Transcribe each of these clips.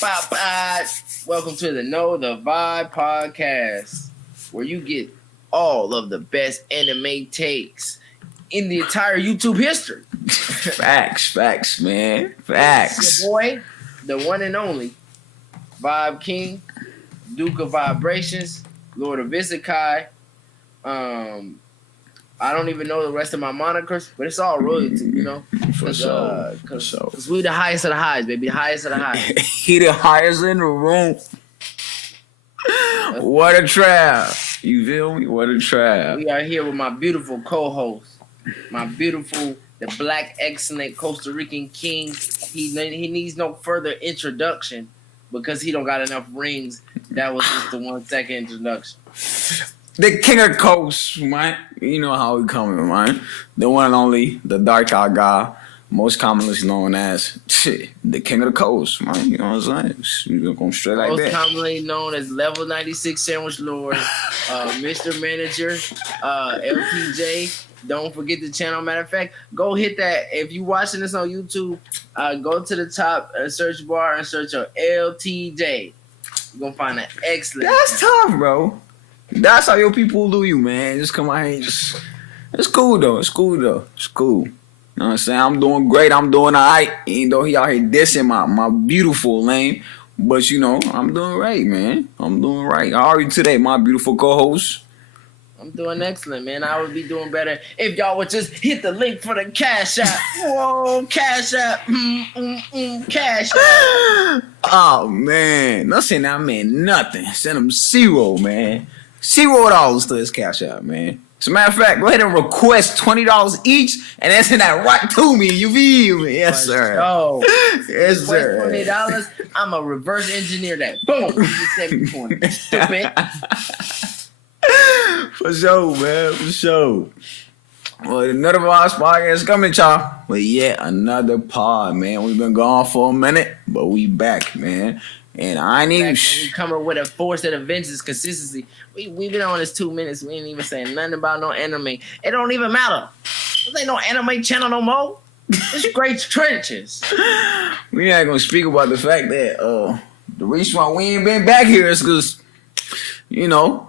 Welcome to the KnowTheVibes where you get all of the best anime takes in the entire YouTube history. Facts, man. Facts. It's your boy, the one and only Vibe King, Duke of Vibrations, Lord of Isekai. I don't even know the rest of my monikers, but it's all royalty, you know. Because we the highest of the highs, baby. The highest of the highs. He the highest in the room. What a trap. You feel me? What a trap. We are here with my beautiful co-host, the black excellent Costa Rican king. He needs no further introduction because he don't got enough rings. That was just the 1 second introduction. The king of coast, man. You know how we coming, man. The one and only, the darkeyeguy guy, most commonly known as the king of the coast, man. You know what I'm saying? We're going straight like that. Most commonly known as Level 96 Sandwich Lord, Mr. Manager, LTJ. Don't forget the channel. Matter of fact, go hit that. If you watching this on YouTube, go to the top search bar and search on LTJ. You're going to find an excellent That's channel. tough, bro. That's how your people do you, man. Just come out here and just... It's cool, though. It's cool. You know what I'm saying? I'm doing great. I'm doing all right. Even though he out here dissing my beautiful lane. But, you know, I'm doing right, man. I'm doing right. How are you today, my beautiful co-host? I'm doing excellent, man. I would be doing better if y'all would just hit the link for the Cash App. Whoa, Cash App. Cash App. Oh, man. Not saying that meant nothing. Send him $0, man. $0 to his Cash App, man. As a matter of fact, go ahead and request $20 each, and then send that right to me. You feel me? Yes, sir. Oh, yes, sir. $20. I'm a reverse engineer that. Boom. You send me 20. Stupid. For sure, man. For sure. Well, another podcast coming, y'all. With yet another pod, man. We've been gone for a minute, but we back, man. And I ain't even coming with a force that avenges consistency. We've been on this 2 minutes. We ain't even saying nothing about no anime. It don't even matter. There ain't no anime channel no more. It's Great Trenches. We not gonna speak about the fact that the reason why we ain't been back here is because, you know,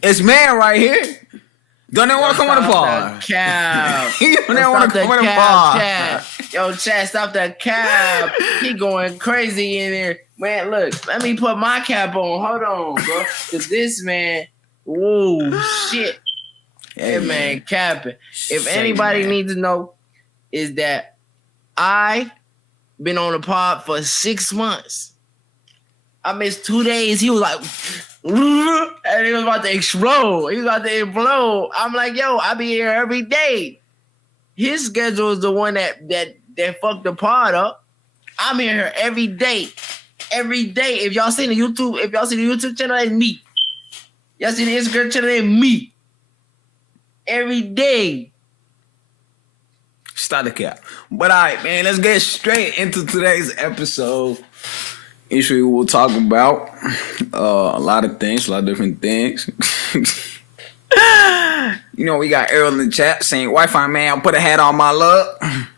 it's man right here. Don't they want to come on the pod? Don't they want to come on the pod? Yo, Chad, stop that cap. He going crazy in there. Man, look, let me put my cap on. Hold on, bro. Because this man, whoa, shit. Hey, man, capping. If anybody needs to know, is that I been on the pod for 6 months. I missed 2 days. He was like, and he was about to explode. I'm like, yo, I be here every day. His schedule is the one that fucked the pod up. I'm here every day. Every day. If y'all see the YouTube channel, that's me. Y'all see the Instagram channel, that's me. Every day. Stop the cap. But all right, man, let's get straight into today's episode. Issue we'll talk about a lot of different things. You know, we got Errol in the chat saying, Wi-Fi man, I'll put a hat on my luck. I'm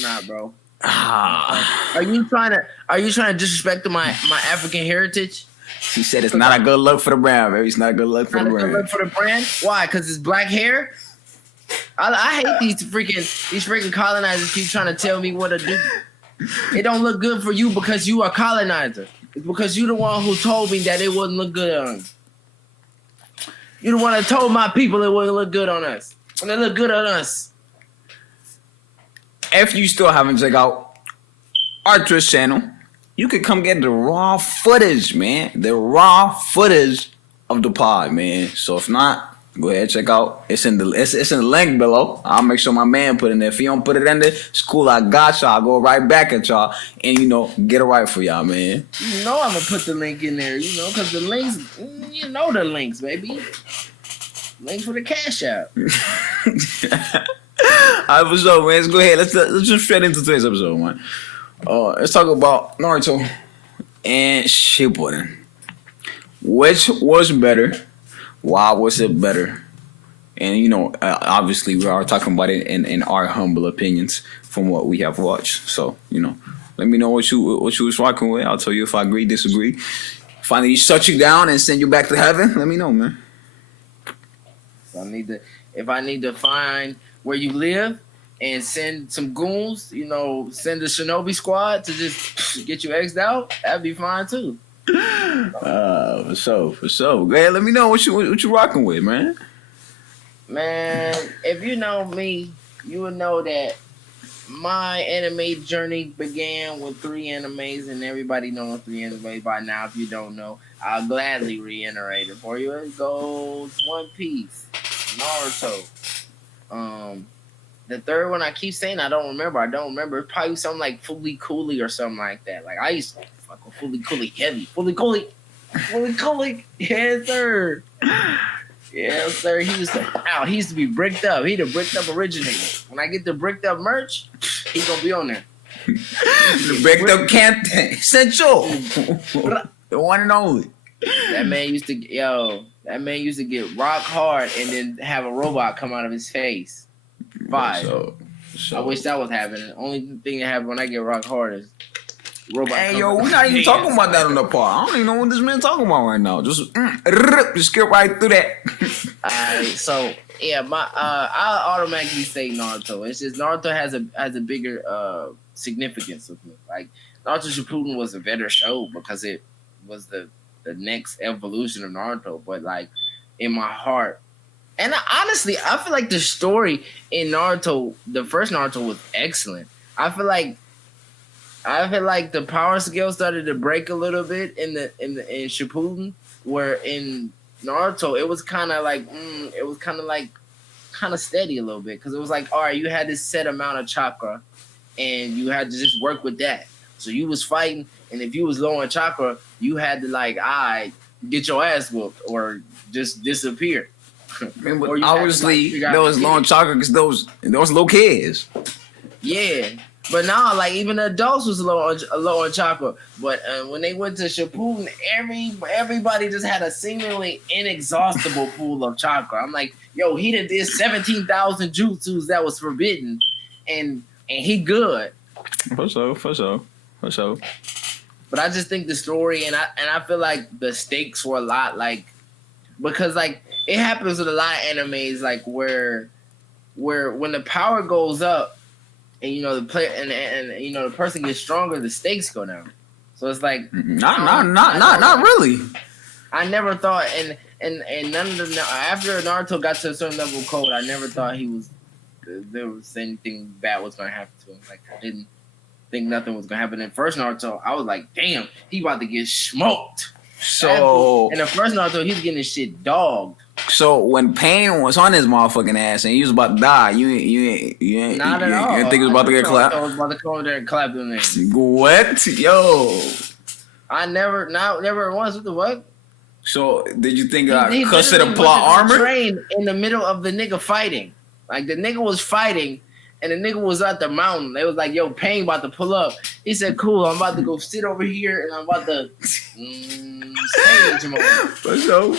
not, bro. Are you trying to disrespect my African heritage? He said it's not a good look for the brand, baby. It's not a good look for the brand. Not a good look for the brand? Why? Because it's black hair? I hate these freaking colonizers keep trying to tell me what to do. It don't look good for you because you are a colonizer. It's because you the one who told me that it wouldn't look good on us. You the one that told my people it wouldn't look good on us. And it look good on us. If you still haven't checked out our Twitch channel, you could come get the raw footage, man. The raw footage of the pod, man. So if not, go ahead, check out. It's in the link below. I'll make sure my man put it in there. If he don't put it in there, it's cool. I got y'all. I'll go right back at y'all and, you know, get it right for y'all, man. You know I'm going to put the link in there, you know, because the links, you know the links, baby. Links for the Cash App. All right, for sure, man. Let's go ahead. Let's jump straight into today's episode, man. Let's talk about Naruto and Shippuden. Which was better? Why was it better? And, you know, obviously we are talking about it in our humble opinions from what we have watched. So, you know, Let me know what you was rocking with. I'll tell you if I agree, disagree. Finally, shut you down and send you back to heaven. Let me know, man. So if I need to find where you live and send some goons, send the Shinobi squad to just get you X'd out, that'd be fine too. For sure. Go ahead, let me know what you rocking with, man. Man, if you know me, you would know that my anime journey began with 3 animes, and everybody knows 3 animes by now. If you don't know, I'll gladly reiterate it for you. It goes One Piece, Naruto. The third one I keep saying I don't remember. It's probably something like Fully Cooley or something like that. Like I used to fuck with Fully Cooley heavy. Fully Cooley. Yes, sir. Yes, sir. He used to be bricked up. He the bricked up originator. When I get the bricked up merch, he gonna be on there. The bricked up can't essential. The one and only. That man used to get rock hard and then have a robot come out of his face. Fire. I wish that was happening. The only thing that happens when I get rock hard is robot. Hey, yo, we're not even talking about that on the part. I don't even know what this man talking about right now. Just skip right through that. Alright, so yeah, I automatically say Naruto. It's just Naruto has a bigger significance with me. Like Naruto Shippuden was a better show because it was the next evolution of Naruto. But like in my heart, and honestly, I feel like the story in Naruto, the first Naruto, was excellent. I feel like the power scale started to break a little bit in Shippuden, where in Naruto it was kind of steady a little bit, because it was like, all right, you had this set amount of chakra, and you had to just work with that. So you was fighting, and if you was low on chakra, you had to get your ass whooped or just disappear. Man, but obviously there was low on chakra because those little kids. Yeah. But now, like, even the adults was low on chakra. But when they went to Shippuden, everybody just had a seemingly inexhaustible pool of chakra. I'm like, yo, he did 17,000 jutsus that was forbidden, and he good. For sure. But I just think the story, and I feel like the stakes were a lot, like, because like it happens with a lot of animes, like where when the power goes up, and the player and the person gets stronger, the stakes go down. So it's like not really. I never thought, and none of the after Naruto got to a certain level of code, I never thought there was anything bad was gonna happen to him. Like I didn't think nothing was gonna happen in first Naruto. I was like, damn, he about to get smoked. So in the first Naruto, he's getting his shit dogged. So when Pain was on his motherfucking ass and he was about to die, you ain't not at all. You think he was about to get clapped? I was about to come over there and clap him. What? Yo. I never once. What the fuck? So did you think he cussed the plot armor? Train in the middle of the nigga fighting. Like the nigga was fighting, and the nigga was at the mountain. They was like, "Yo, Pain about to pull up." He said, "Cool, I'm about to go sit over here, and I'm about to." For sure.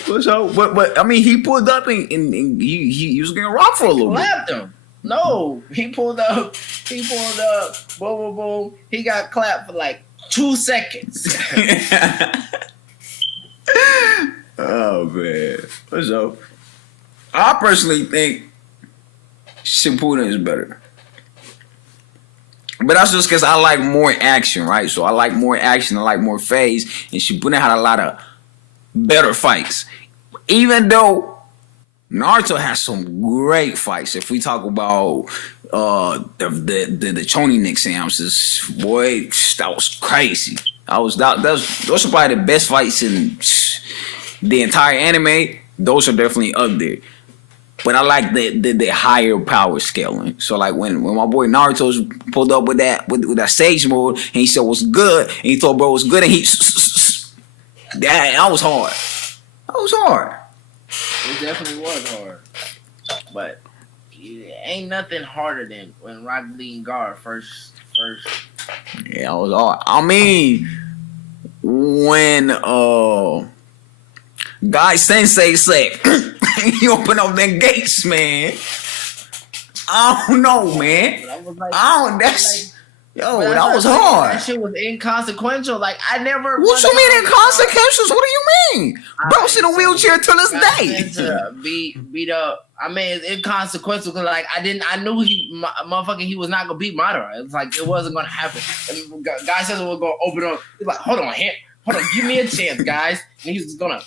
But I mean, he pulled up and he was getting rocked for a little bit. Clapped him. No, he pulled up. Boom, boom. He got clapped for like 2 seconds. Oh man, for sure. I personally think Shippuden is better. But that's just because I like more action, right? So I like more action, I like more phase, and Shippuden had a lot of better fights. Even though Naruto has some great fights. If we talk about the Choni Nick seances, boy, that was crazy. Those are probably the best fights in the entire anime. Those are definitely up there. But I like the higher power scaling. So like when my boy Naruto's pulled up with that sage mode and he said what's good, and he thought bro was good, and that was hard. That was hard. It definitely was hard. But ain't nothing harder than when Rock Lee and Gar first. Yeah, that was hard. I mean, when Guy Sensei said he opened up them gates, man. I don't know, man. Yo, But that was That hard. shit was inconsequential. Like I never. What you mean inconsequential? What do you mean? Bro's in a wheelchair till this day. To beat up. I mean, it's inconsequential because like I knew he was not gonna beat Madara. It was like it wasn't gonna happen. And guy says it was gonna open up. He's like, hold on, give me a chance, guys. And he's gonna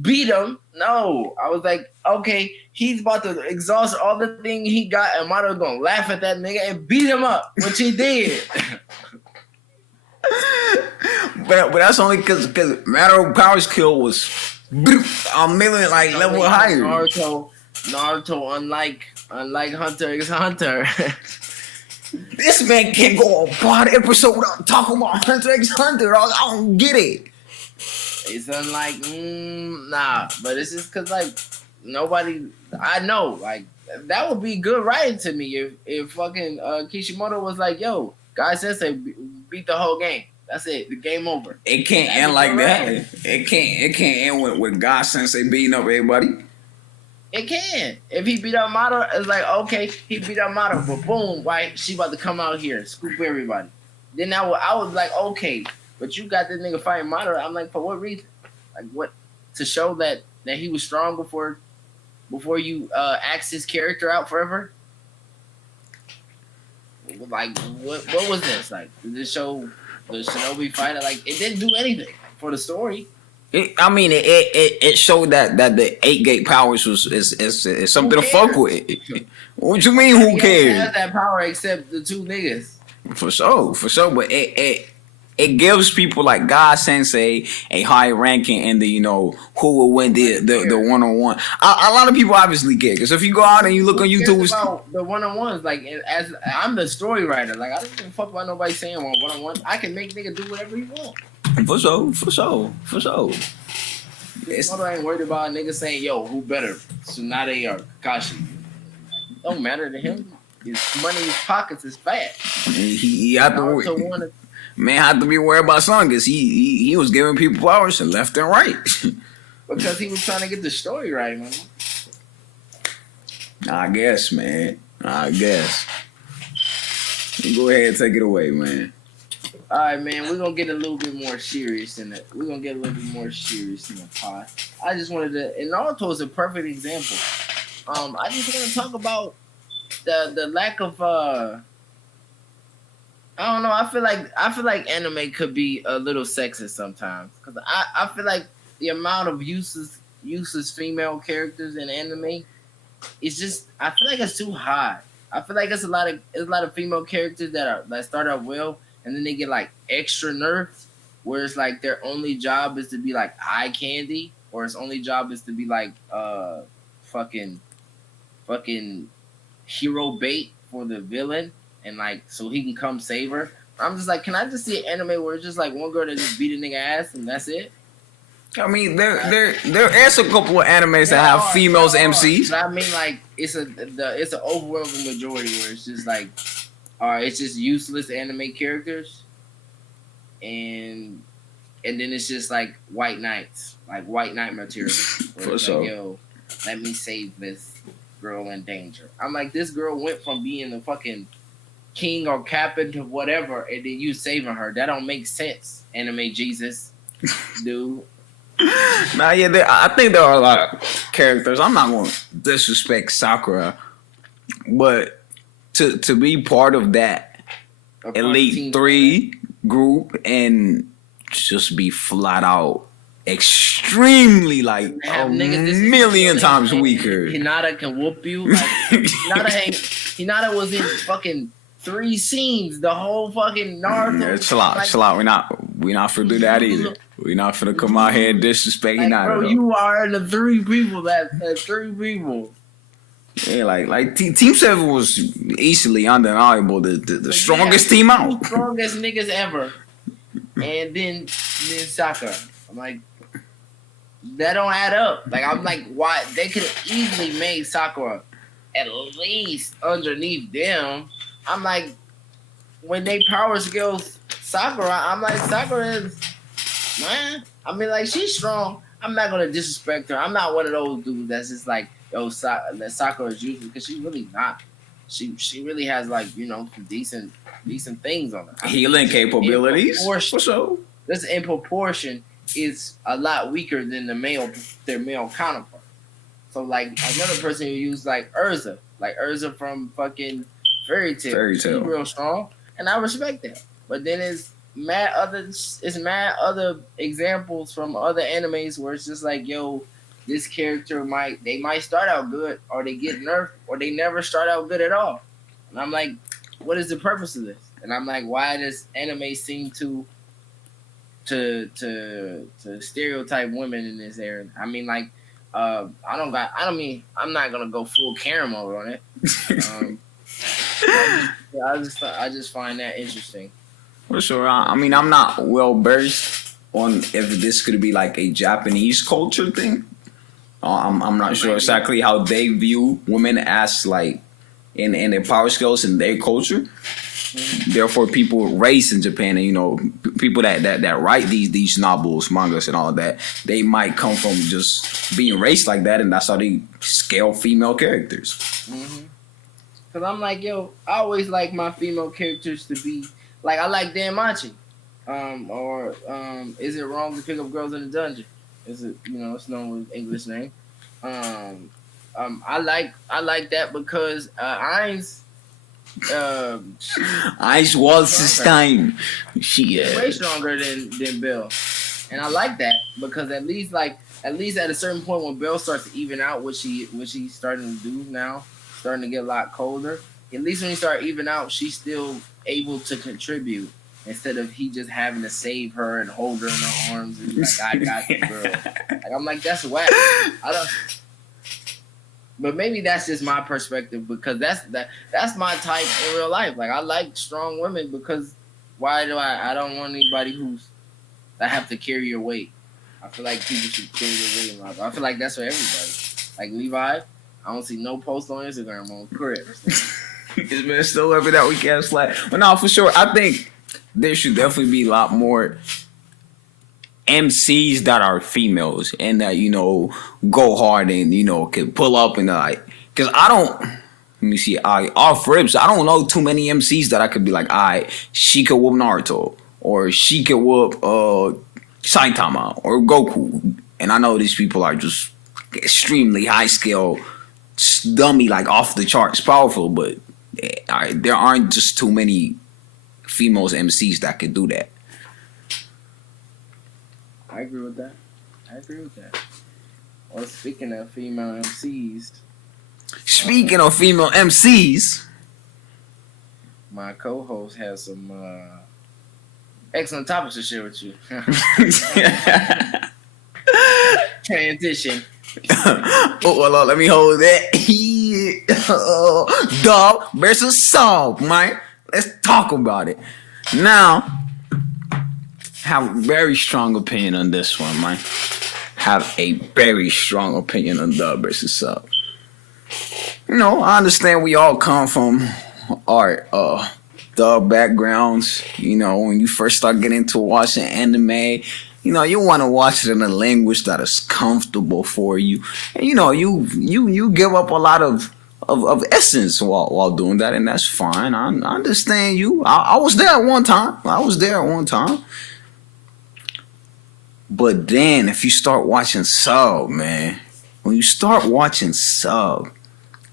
beat him. No, I was like, okay, he's about to exhaust all the thing he got, and Madara's gonna laugh at that nigga and beat him up, which he did. but that's only because Madara Power's kill was a million like level higher. Naruto, unlike Hunter x Hunter. This man can't go a pod episode without talking about Hunter x Hunter. I don't get it. It's unlike, nah, but it's just because, like, nobody, I know, like, that would be good writing to me if fucking Kishimoto was like, yo, Guy Sensei beat the whole game. That's it. The game over. It can't end like that. It can't end with Guy Sensei beating up everybody. It can. If he beat up Madara, it's like, okay, he beat up Madara, but boom, right, she about to come out here and scoop everybody. Then I was like, okay, but you got this nigga fighting Madara. I'm like, for what reason? Like, what? To show that he was strong before you axed his character out forever? Like, what was this? Like, did this show the Shinobi fighter? Like, it didn't do anything for the story. It showed that the 8-gate powers is something to fuck with. What you mean? Who cares? Has that power except the two niggas. For sure. But it gives people like God Sensei a high ranking in the who will win the 1-on-1. A lot of people obviously care because if you go out and you look on YouTube, about the 1-on-1s, like as I'm the story writer, like I don't give a fuck about nobody saying 1-on-1. I can make nigga do whatever he want. For sure. I ain't worried about a nigga saying, yo, who better, Tsunade or Kakashi? Don't matter to him. His money in his pockets is fat. He had to have to be worried about something because he was giving people powers and left and right. Because he was trying to get the story right, man. I guess, man. You go ahead and take it away, man. All right, man. We're gonna get a little bit more serious in it. We're gonna get a little bit more serious in the pod. I just wanted to, and Naruto is a perfect example. I just want to talk about the lack of I don't know. I feel like anime could be a little sexist sometimes because I feel like the amount of useless female characters in anime is just, I feel like it's too high. I feel like it's a lot of female characters that start out well and then they get like extra nerfed, where it's like their only job is to be like eye candy, or its only job is to be like fucking hero bait for the villain, and like so he can come save her. I'm just like, can I just see an anime where it's just like one girl that just beat a nigga ass and that's it? I mean, there is a couple of animes that have females MCs. But I mean, like it's an overwhelming majority where it's just like, it's just useless anime characters, and then it's just like white knights, like white knight material. For sure. Like, yo, let me save this girl in danger. I'm like, this girl went from being the fucking king or captain to whatever, and then you saving her. That don't make sense, anime Jesus, dude. I think there are a lot of characters. I'm not going to disrespect Sakura, but to be part of that Elite 3 group and just be flat out extremely like a million times weaker. Hinata can whoop you. Like, Hinata was in fucking 3 scenes the whole fucking Naruto. Yeah, chill out. We're not finna do that either. We're not finna come out here and disrespect Hinata. Bro, you are the 3 people that 3 people. Yeah, like Team 7 was easily undeniable the strongest team out. Strongest niggas ever. And then Sakura. I'm like, that don't add up. Like, I'm like, why? They could have easily made Sakura at least underneath them. I'm like, when they power skills Sakura, I'm like, Sakura is, man. I mean, like, she's strong. I'm not going to disrespect her. I'm not one of those dudes that's just like, yo, that Sakura is useless, because she's really not. she really has like some decent things on her. Healing capabilities for sure. This in proportion is a lot weaker than their male counterpart. So like another person who used like Urza from fucking Fairy Tail. She's real strong, and I respect that. But then it's mad other examples from other animes where it's just like, yo, this character might start out good, or they get nerfed, or they never start out good at all. And I'm like, what is the purpose of this? And I'm like, why does anime seem to stereotype women in this area? I mean, like, I'm not gonna go full caramel on it. I just find that interesting. For sure. I mean, I'm not well versed on if this could be like a Japanese culture thing. I'm not sure exactly how they view women as like in their power skills in their culture. Mm-hmm. Therefore, people raised in Japan, and people that write these novels, mangas, and all that, they might come from just being raised like that, and that's how they scale female characters. Mm-hmm. Cause I'm like, yo, I always like my female characters to be like, I like Danmachi, or is it wrong to pick up girls in the dungeon? Is it it's known with English name. I like that because Ainz Wallenstein, she is way stronger than Bell, and I like that because at least at a certain point when Bell starts to even out what she's starting to do now, starting to get a lot colder. At least when you start even out, she's still able to contribute instead of he just having to save her and hold her in her arms and like, I got you, girl. Like, I'm like, that's whack. But maybe that's just my perspective because that's my type in real life. Like, I like strong women because why do I don't want anybody that have to carry your weight. I feel like people should carry their weight in life. I feel like that's for everybody. Like Levi, I don't see no post on Instagram on crib. It's been still every that weekend slack. But no, for sure, I think there should definitely be a lot more MCs that are females and that go hard and can pull up and like. Because let me see, off ribs, I don't know too many MCs that I could be like, she could whoop Naruto or she could whoop Saitama or Goku, and I know these people are just extremely high skill, dummy, like off the charts, powerful, but there aren't just too many females MCs that could do that. I agree with that. Well, speaking of female MCs, my co-host has some excellent topics to share with you. Transition. Well, let me hold that. Dog versus Saul, man. Let's talk about it. Now, have a very strong opinion on this one, man. Have a very strong opinion on Dub versus Saul. I understand we all come from our dub backgrounds. When you first start getting into watching anime, you want to watch it in a language that is comfortable for you. And, you give up a lot of essence while doing that, and that's fine. I understand you. I was there at one time. But then if you start watching Sub, man, when you start watching Sub,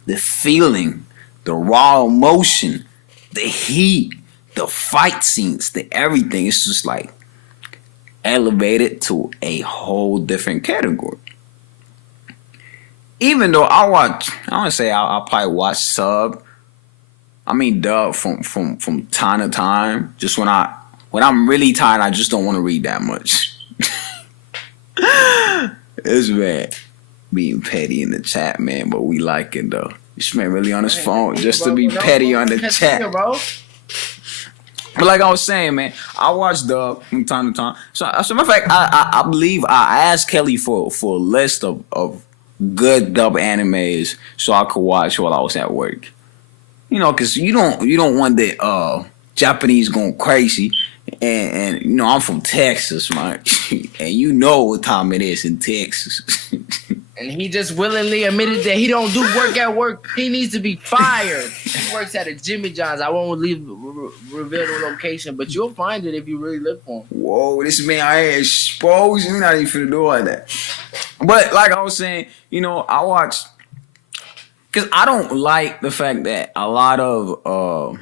the feeling, the raw emotion, the heat, the fight scenes, the everything, it's just like elevated to a whole different category. Even though I'll probably watch Dub from time to time. Just when I'm really tired, I just don't want to read that much. This man being petty in the chat, man, but we like it though. This man really on his phone just to be petty on the chat. But like I was saying, man, I watch Dub from time to time. So matter of fact, I believe I asked Kelly for a list of good dub animes so I could watch while I was at work. Because you don't want the Japanese going crazy. And I'm from Texas, man. And what time it is in Texas. And he just willingly admitted that he don't do work at work. He needs to be fired. He works at a Jimmy John's. I won't reveal the location, but you'll find it if you really look for him. Whoa, this man I ain't exposed. You're not even finna do all that. But like I was saying, you know, I watch because I don't like the fact that a lot of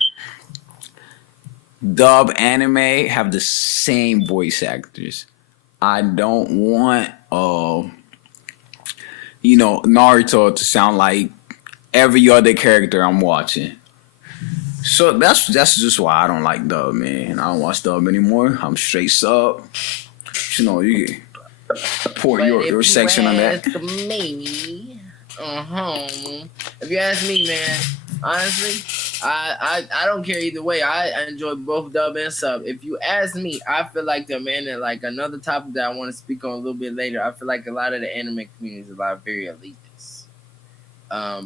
dub anime have the same voice actors. I don't want you know, Naruto to sound like every other character I'm watching. So that's just why I don't like dub, man. I don't watch dub anymore. I'm straight sub. You know, you get pour your section on that. Me, if you ask me, man, honestly, I don't care either way. I enjoy both dub and sub. If you ask me, I feel like the man that like another topic that I want to speak on a little bit later. I feel like a lot of the anime community is a lot very elitist.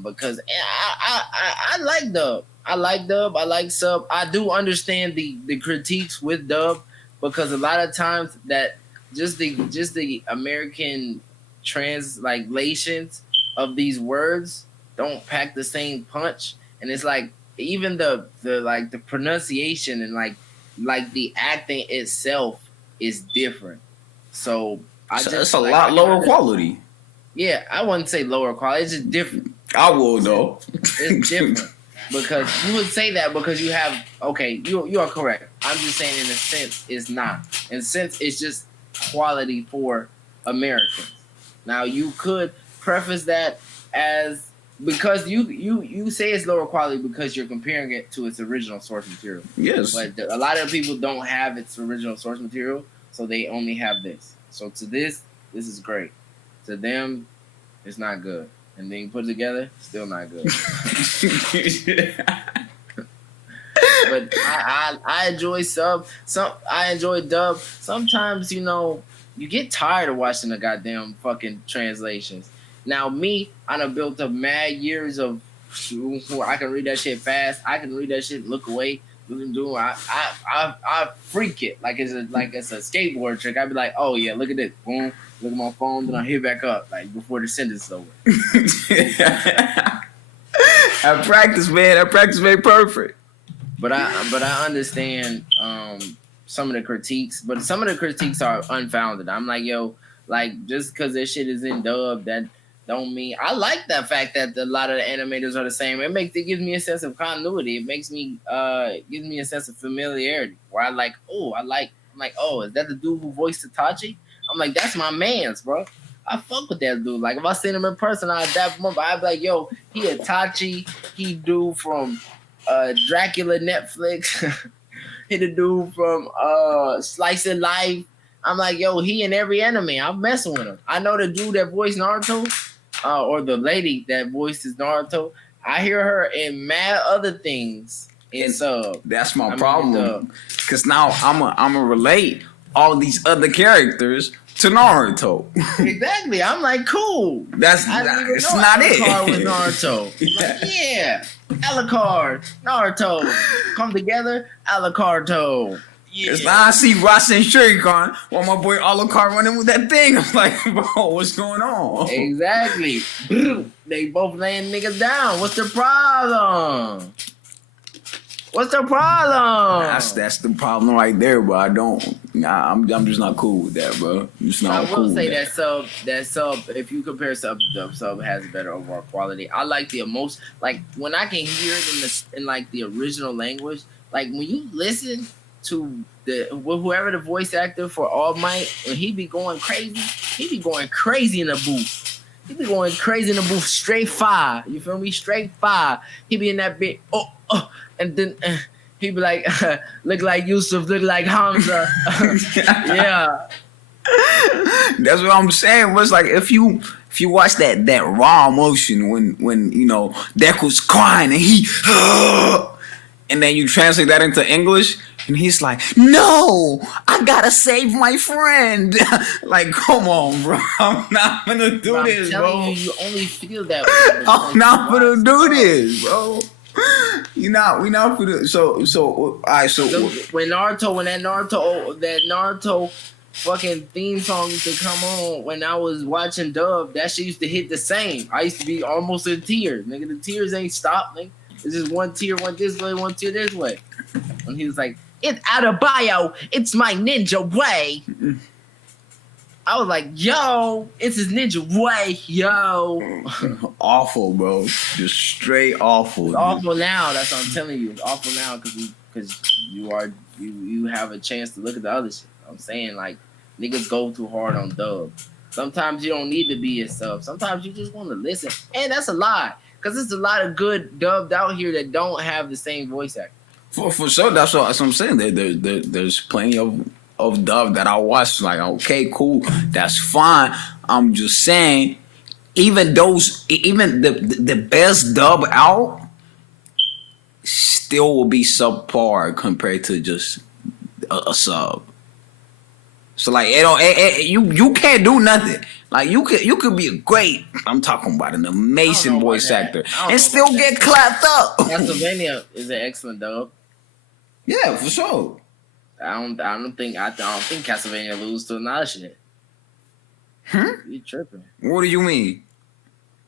Because I like dub. I like dub. I like sub. I do understand the critiques with dub because a lot of times that just the American translations of these words don't pack the same punch, and it's like even the pronunciation and like the acting itself is different. So it's a lot lower quality. Yeah, I wouldn't say lower quality. It's just different. I will though. It's different because you would say that because you have you are correct. I'm just saying in a sense it's not. In a sense it's just quality for Americans. Now you could preface that as because you say it's lower quality because you're comparing it to its original source material. Yes. But a lot of people don't have its original source material, so they only have this. So to this is great. To them, it's not good. And then you put it together, still not good. But I enjoy sub. I enjoy dub. Sometimes, you know, you get tired of watching the goddamn fucking translations. Now, me, I done built up mad years of I can read that shit fast. I can read that shit and look away. I freak it like it's a skateboard trick. I'd be like, oh yeah, look at this. Boom, look at my phone, then I hit back up like before the sentence is over. I practice, man. That practice made perfect. But I understand some of the critiques, but some of the critiques are unfounded. I'm like, yo, like just because this shit is in dub, that don't mean I like that fact that a lot of the animators are the same. It gives me a sense of continuity. It makes me gives me a sense of familiarity where I'm like, oh, is that the dude who voiced Itachi? I'm like, that's my man's, bro. I fuck with that dude. Like if I seen him in person, I'd dap him up. I'd be like, yo, he Itachi. He dude from Dracula Netflix. He the dude from Slice of Life. I'm like, yo, he in every anime. I'm messing with him. I know the dude that voiced Naruto, or the lady that voices Naruto. I hear her in mad other things in sub. That's my problem. Because now I'm a relate all these other characters to Naruto. Exactly. I'm like, cool. It's not it. Alucard with Naruto. Like, yeah. Alucard, Naruto, come together, Alucardo. Yeah. Cause now I see Rasen Shuriken while my boy Alucard running with that thing. I'm like, bro, what's going on? Exactly. They both laying niggas down. What's the problem? What's the problem? That's the problem right there, but I'm just not cool with that, bro. I will say that sub, if you compare sub to dub, sub has better overall quality. I like the most, like when I can hear it in like the original language, like when you listen to whoever the voice actor for All Might, when he be going crazy in the booth. He be going crazy in the booth, straight fire. You feel me? Straight fire. He be in that bit, and then he be like, look like Yusuf, look like Hamza. Yeah. That's what I'm saying. Was like if you watch that raw emotion when you know Deku's crying and he and then you translate that into English and he's like, no, I gotta save my friend. Like, come on, bro. I'm not gonna do this, bro. You only feel that way. I'm not gonna do this, bro. We not for the so all right. So when that Naruto fucking theme song used to come on when I was watching dub, that shit used to hit the same. I used to be almost in tears. Nigga, the tears ain't stopped, nigga. It's just one tear went this way, one tear this way. And he was like, it's out of bio. It's my ninja way. I was like, yo, it's his ninja way, yo. Awful, bro. Just straight awful. It's awful now. That's what I'm telling you. It's awful now because you have a chance to look at the other shit. I'm saying, like, niggas go too hard on dub. Sometimes you don't need to be yourself. Sometimes you just want to listen. And that's a lie. Because there's a lot of good dubbed out here that don't have the same voice actor. For sure, that's what I'm saying. There's plenty of dub that I watch. Like, okay, cool, that's fine. I'm just saying, even the best dub out still will be subpar compared to just a sub. So like, you can't do nothing. Like you could be a great. I'm talking about an amazing voice actor and still get clapped up. Castlevania is an excellent dub. Yeah, for sure. I don't think Castlevania lose to another shit. You tripping? What do you mean?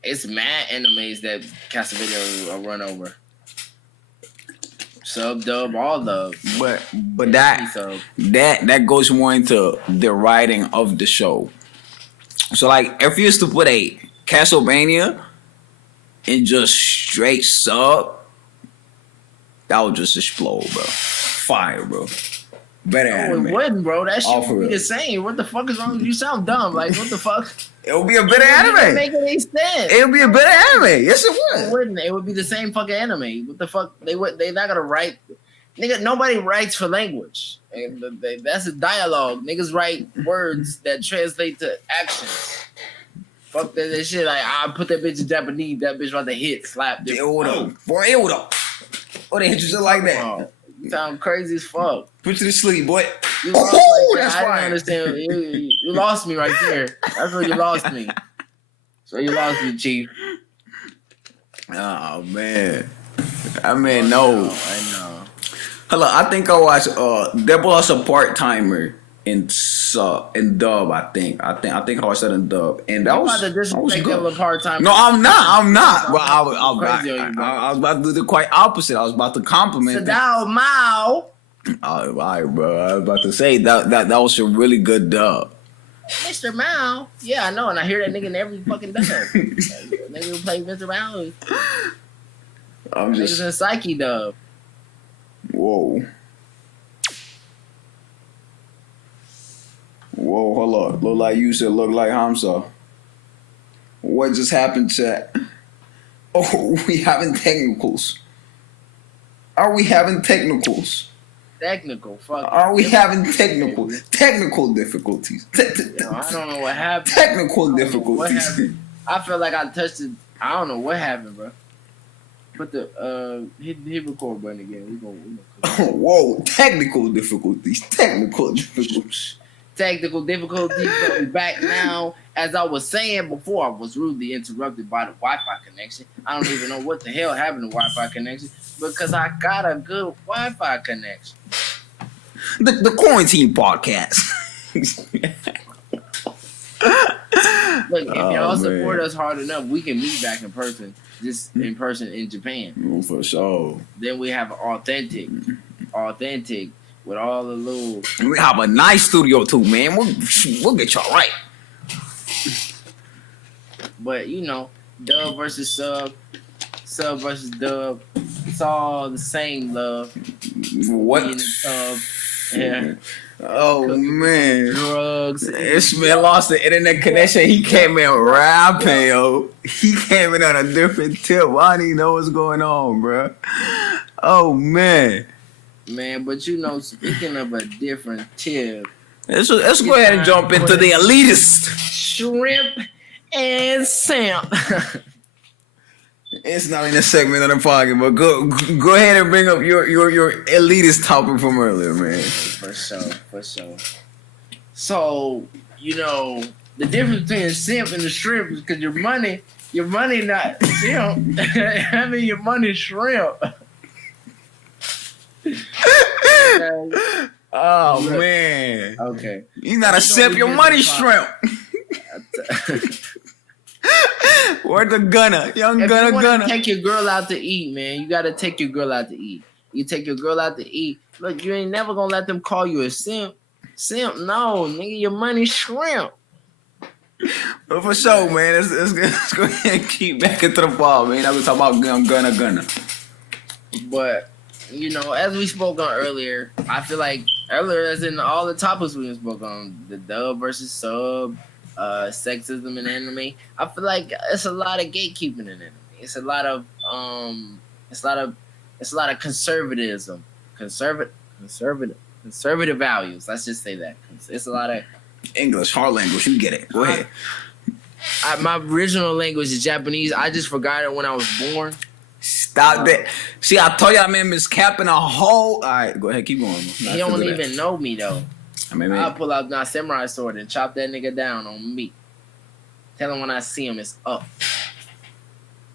It's mad animes that Castlevania will run over. Sub, dub, all dub. But that goes more into the writing of the show. So like, if you used to put a Castlevania and just straight sub, that would just explode, bro. Fire, bro. Better anime. It wouldn't, bro. That shit would be the same. What the fuck is wrong with you? You sound dumb. Like, what the fuck? It would be a better anime. Make any sense. It would be a better anime. Yes, it would. It wouldn't. It would be the same fucking anime. What the fuck? They're not gonna write. Nigga, nobody writes for language. And that's a dialogue. Niggas write words that translate to actions. Fuck that shit. Like, I put that bitch in Japanese. That bitch about to hit, slap. Euro. Boy, Euro. Oh, they hit you just like that. You sound crazy as fuck. Put you to sleep, boy. You lost that's fine. I didn't understand. You lost me right there. That's where you lost me. So you lost me, Chief. Oh, man. I mean, no. I know. Hello, I think I watched there was a part-timer in dub, I think I watched that in dub, and that was good. Part-time. No, I'm not. Well, I was about to do the quite opposite. I was about to compliment. Sadao Mao. All right, bro. I was about to say that was a really good dub. Mr. Mao. Yeah, I know, and I hear that nigga in every fucking dub. Nigga who play Mr. Mao. I'm just in Psyche dub. Whoa, hold on. Look like you said, look like Hamza. What just happened, chat? Oh, we having technicals. Are we having technicals? Technical, fuck. Are we having technical difficulties? I don't know what happened. Technical difficulties. What happened? I feel like I touched it. I don't know what happened, bro. Put the hit record button again. We gonna whoa, technical difficulties. Technical difficulties. We're back now. As I was saying before, I was rudely interrupted by the Wi-Fi connection. I don't even know what the hell happened to Wi-Fi connection because I got a good Wi-Fi connection. The quarantine podcast. Look, if y'all support us hard enough, we can meet back in person. Just in person in Japan. For sure. Then we have authentic with all the little. We have a nice studio too, man. We'll get y'all right. But you know, dub versus sub versus dub. It's all the same love. What? In the tub. Yeah. Oh man, drugs. This man lost the internet connection. He came in rapping, yo. He came in on a different tip. I don't even know what's going on, bro. Oh man, but you know, speaking of a different tip, let's go ahead and jump into the elitist shrimp and simp. It's not in the segment of the podcast, but go ahead and bring up your elitist topic from earlier, man. For sure. So, you know, the difference between a simp and a shrimp is because your money not simp. I mean, your money shrimp. Oh man. Okay. You gotta sip your money, shrimp. Where's the gunner? Young if gunner, you want gunner. to take your girl out to eat, man, you gotta take your girl out to eat. You take your girl out to eat. Look, you ain't never gonna let them call you a simp. Simp, no, nigga, your money shrimp. But for sure, man. Let's go ahead and keep back into the ball, man. I was talking about young gunner. But you know, as we spoke on earlier, I feel like earlier, as in all the topics we spoke on, the dub versus sub, sexism in anime. I feel like it's a lot of gatekeeping in anime. It's a lot of conservatism, conservative values. Let's just say that. It's a lot of English, hard language. You get it. Go ahead. My original language is Japanese. I just forgot it when I was born. Stop that. See, I told y'all, man, Miss Capping a whole. All right, go ahead, keep going. He don't even know me though. I mean, I'll pull out my samurai sword and chop that nigga down on me. Tell him when I see him, it's up.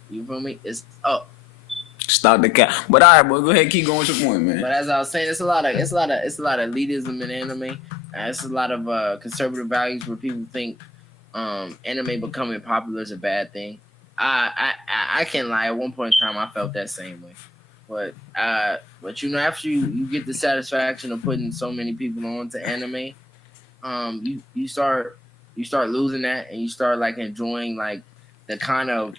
You feel me? It's up. Stop the cap. But all right, boy, go ahead, keep going with your point, man. But as I was saying, it's a lot of elitism in anime. It's a lot of conservative values where people think anime becoming popular is a bad thing. I can't lie. At one point in time, I felt that same way. But you know, after you get the satisfaction of putting so many people on to anime, you start losing that, and you start like enjoying like the kind of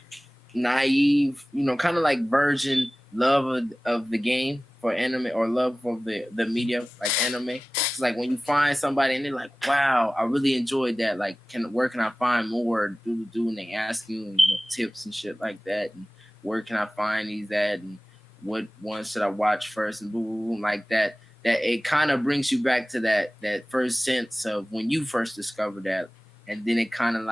naive, you know, kind of like virgin love of the game for anime, or love of the media like anime. It's like when you find somebody and they're like, wow, I really enjoyed that. Like, where can I find more? And they ask you, you know, tips and shit like that. And where can I find these at? And what ones should I watch first? And boom, like that. That it kind of brings you back to that first sense of when you first discovered that, and then it kind of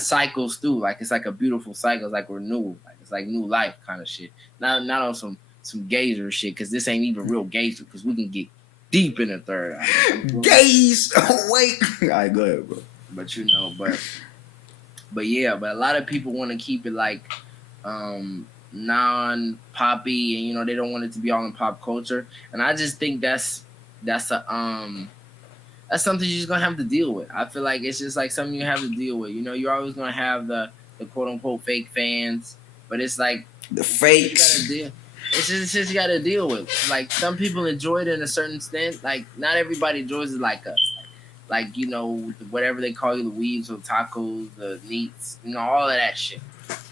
cycles through. Like it's like a beautiful cycle. It's like renewal. Like it's like new life kind of shit. Not on some gazer shit, because this ain't even real gazer, because we can get deep in the third eye. Gaze. Wait. All right, go ahead, bro. But you know, but a lot of people want to keep it like non-poppy, and you know, they don't want it to be all in pop culture. And I just think that's something you're just gonna have to deal with. I feel like it's just like something you have to deal with. You know, you're always gonna have the quote unquote fake fans, but it's like the fakes. It's just you gotta deal with. Like some people enjoy it in a certain extent. Like not everybody enjoys it like us. Like you know, whatever they call you, the weebs or tacos, the neats, you know, all of that shit.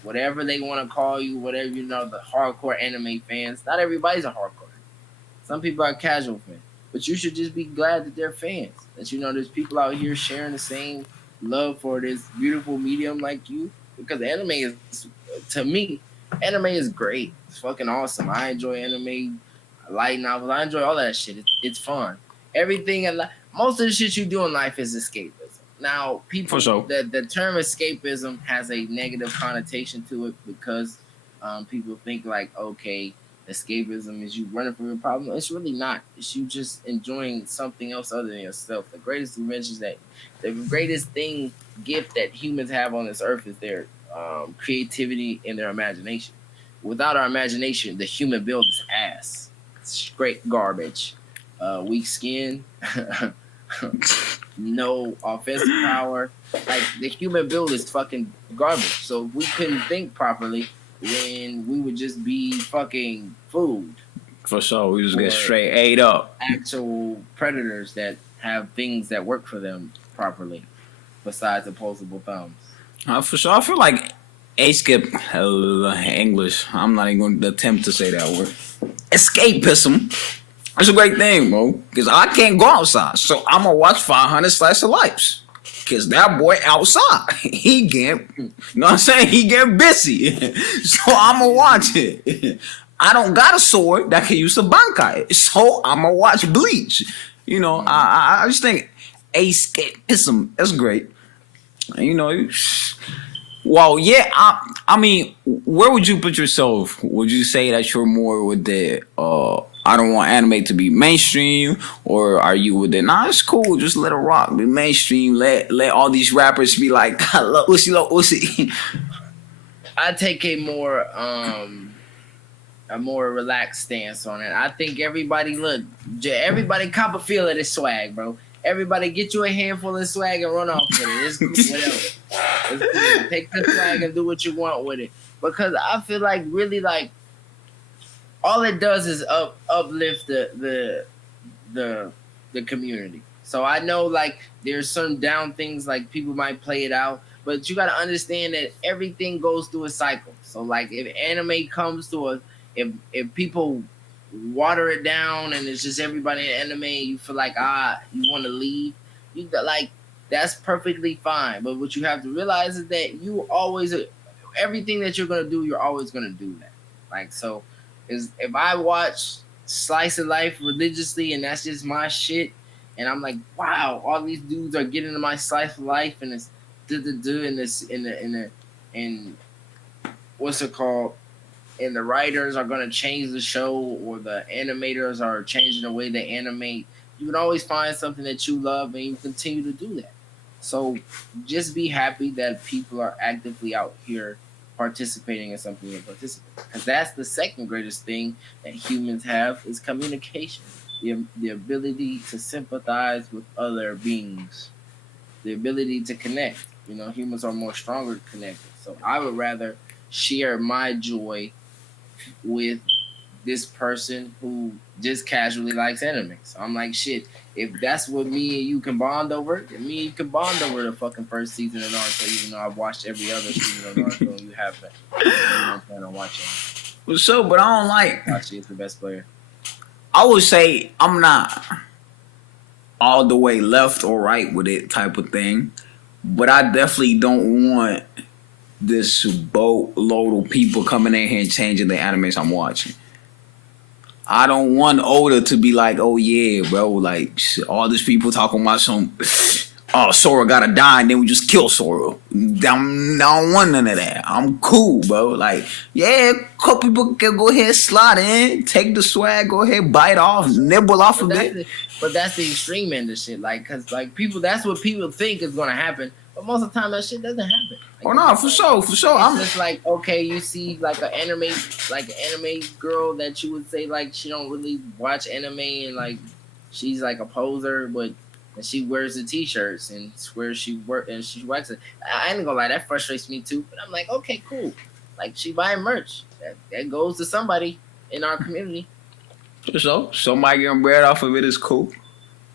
Whatever they want to call you, whatever, you know, the hardcore anime fans. Not everybody's a hardcore. Some people are casual fans. But you should just be glad that they're fans. That you know there's people out here sharing the same love for this beautiful medium like you. Because anime is, to me, anime is great. It's fucking awesome. I enjoy anime, light novels. I enjoy all that shit. It's fun. Everything, most of the shit you do in life is escapism. Now, people, for sure, the term escapism has a negative connotation to it because people think like, okay, escapism is you running from your problem. It's really not. It's you just enjoying something else other than yourself. The greatest invention is that the greatest gift that humans have on this earth is their creativity and their imagination. Without our imagination, the human build is ass. It's straight garbage. Weak skin, no offensive power. Like the human build is fucking garbage. So if we couldn't think properly, then we would just be fucking food. For sure, we just get straight ate up. Actual predators that have things that work for them properly, besides opposable thumbs. For sure, I feel like English. I'm not even going to attempt to say that word. Escapism. It's a great thing, bro. Because I can't go outside, so I'm gonna watch 500 Slice of Lives. Cause that boy outside, he get, you know what I'm saying? He get busy, so I'm gonna watch it. I don't got a sword that can use a bankai, so I'm gonna watch Bleach. You know, I just think escapism is great. And, you know, well, yeah. I mean, where would you put yourself? Would you say that you're more with the I don't want anime to be mainstream, or are you with it? Nah, it's cool. Just let it rock. Be mainstream. Let all these rappers be like, Uzi. I take a more a more relaxed stance on it. I think everybody everybody cop a feel of this swag, bro. Everybody get you a handful of swag and run off with it. It's cool, whatever. It's cool. Take the swag and do what you want with it. Because I feel like really like all it does is uplift the community. So I know like there's some down things like people might play it out, but you gotta understand that everything goes through a cycle. So like if anime comes to if people water it down and it's just everybody in anime, you feel like you want to leave, you got like that's perfectly fine. But what you have to realize is that you always everything that you're gonna do, you're always gonna do that. Like so, is if I watch Slice of Life religiously and that's just my shit, and I'm like, wow, all these dudes are getting into my Slice of Life and it's and what's it called? And the writers are going to change the show or the animators are changing the way they animate, you can always find something that you love and you continue to do that. So just be happy that people are actively out here participating in something you're participating. Because that's the second greatest thing that humans have is communication. The ability to sympathize with other beings. The ability to connect. You know, humans are more stronger connected. So I would rather share my joy with this person who just casually likes anime. So I'm like, shit, if that's what me and you can bond over, then me and you can bond over the fucking first season of Naruto, even though I've watched every other season of Naruto and you haven't. I'm planning on watching. Well, so, but I don't like... Itachi is the best player. I would say I'm not all the way left or right with it type of thing, but I definitely don't want this boatload of people coming in here and changing the animes I'm watching. I don't want Oda to be like, oh yeah, bro, like all these people talking about some, oh, Sora gotta die and then we just kill Sora. I don't want none of that. I'm cool, bro. Like, yeah, a couple people can go ahead, slide in, take the swag, go ahead, bite off, nibble off of it. But that's the extreme end of shit. Like, cause like people, that's what people think is gonna happen. But most of the time, that shit doesn't happen. Like, oh no, for sure. It's just like, okay, you see like an anime girl that you would say like she don't really watch anime and like she's like a poser, but and she wears the t-shirts and swears she works it. I ain't gonna lie, that frustrates me too. But I'm like, okay, cool. Like she buying merch that goes to somebody in our community. For sure, somebody getting bread off of it is cool.